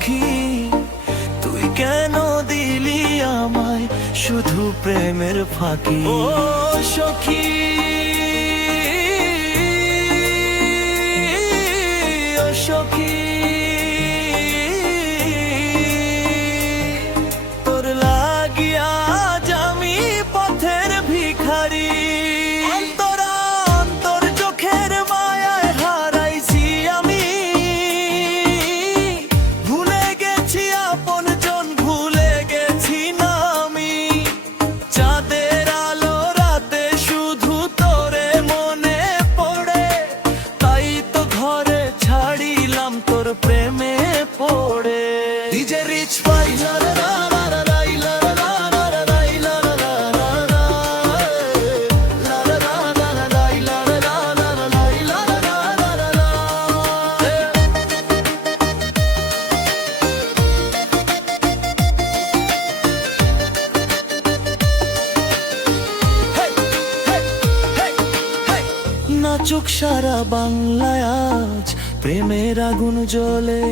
সখী তুই কেন দিলি আমায় শুধু প্রেমের ফাঁকি ও সখী ও সখী তোর লাগিয়া আজ আমি পথের ভিখারি প্রেমে পড়ে ডিজে রিচ ভাই লা লা লা লা লা লা লা লা লা লা লা নাচুক সারা বাংলায় আজ প্রেমের আগুন জ্বলে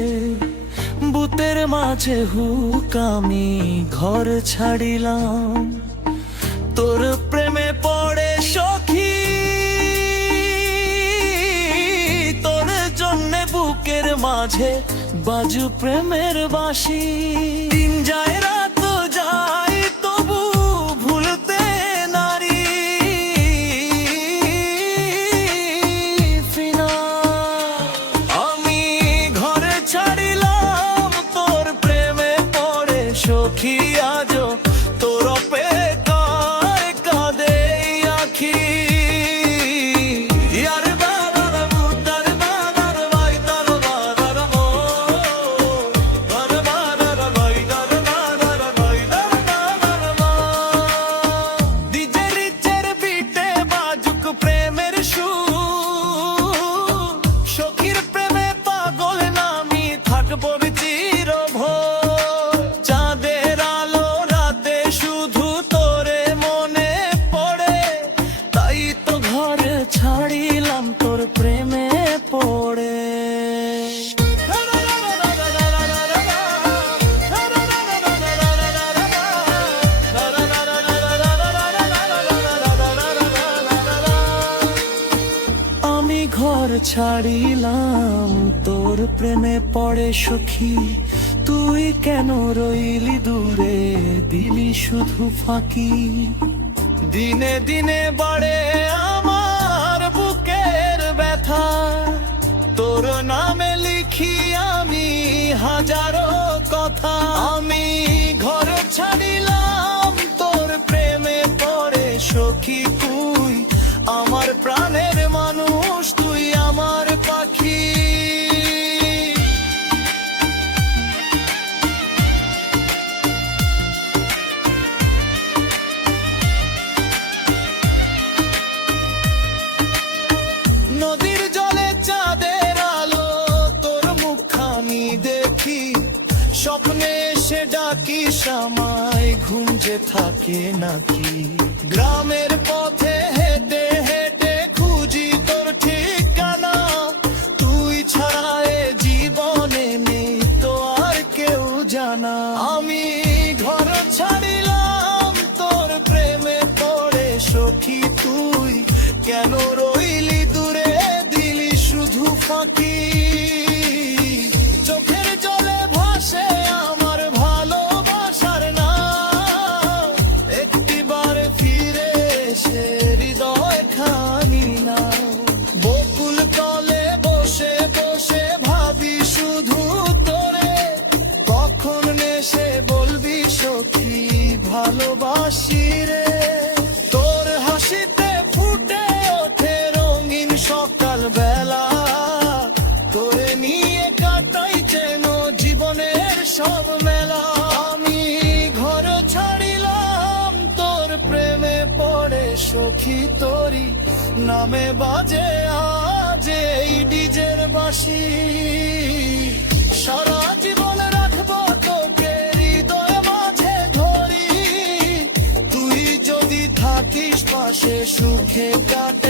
বুতের মাঝে হুক আমি ঘর ছাড়িলাম তোর প্রেমে পড়ে সখী তোর জন্যে বুকের মাঝে বাজু প্রেমের বাঁশি দিন যায় রাত যায় তবু ভুলতে নারী সখী আজো তোর অপেক্ষায় কাঁদে আখি ইয়ার বাবার মুদার বাবার বাইদার বাবার মো বাবার বাইদার বাবার বাইদার বাবার মো ডিজে রিচের বিটে বাজুক প্রেমের সুর সখীর প্রেমে পাগল নামি থাকবো চিরভোর ছাড়িলাম তোর প্রেমে পড়ে আমি ঘর ছাড়িলাম তোর প্রেমে পড়ে সখী তুই কেন রইলি দূরে দিলি শুধু ফাঁকি দিনে দিনে বাড়ে আমার বুকের ব্যথা তোর নামে লিখি আমি হাজারো কথা আমি ঘর ছাড়িলাম তোর প্রেমে পড়ে সখী তুই আমার প্রাণের মানুষ তুই আমার পাখি নদীর জলে চাঁদের আলো তোর মুখখানি দেখি স্বপ্নে এসে ডাকি আমায় ঘুম যে থাকে নাকি গ্রামের পথে হেঁটে হেঁটে খুঁজি তোর ঠিকানা তুই ছাড়া এ জীবনে নেই তো আর কেউ জানা আমি ঘর ছাড়িলাম তোর প্রেমে পড়ে সখী তুই কেন রইলি দূরে দিলি শুধু ফাঁকি চোখের জলে ভাসে আমার ভালোবাসার না একটিবার ফিরে এসে হৃদয় খানি না বকুল তলে বসে বসে ভাবি শুধু তোরে কখন এসে বলবি সখী ভালোবাসি রে তোর হাসিতে ফুটে ওঠে রঙিন সকাল বেলা তোরে নিয়ে কাটাই যেন জীবনের সব মেলা আমি ঘর ছাড়িলাম তোর প্রেমে পড়ে সখী তোরি নামে বাজে আজ এই ডিজের বাঁশি সারা জীবন রাখবো তোকে হৃদয় মাঝে ধরি তুই যদি থাকিস পাশে সুখে কাটে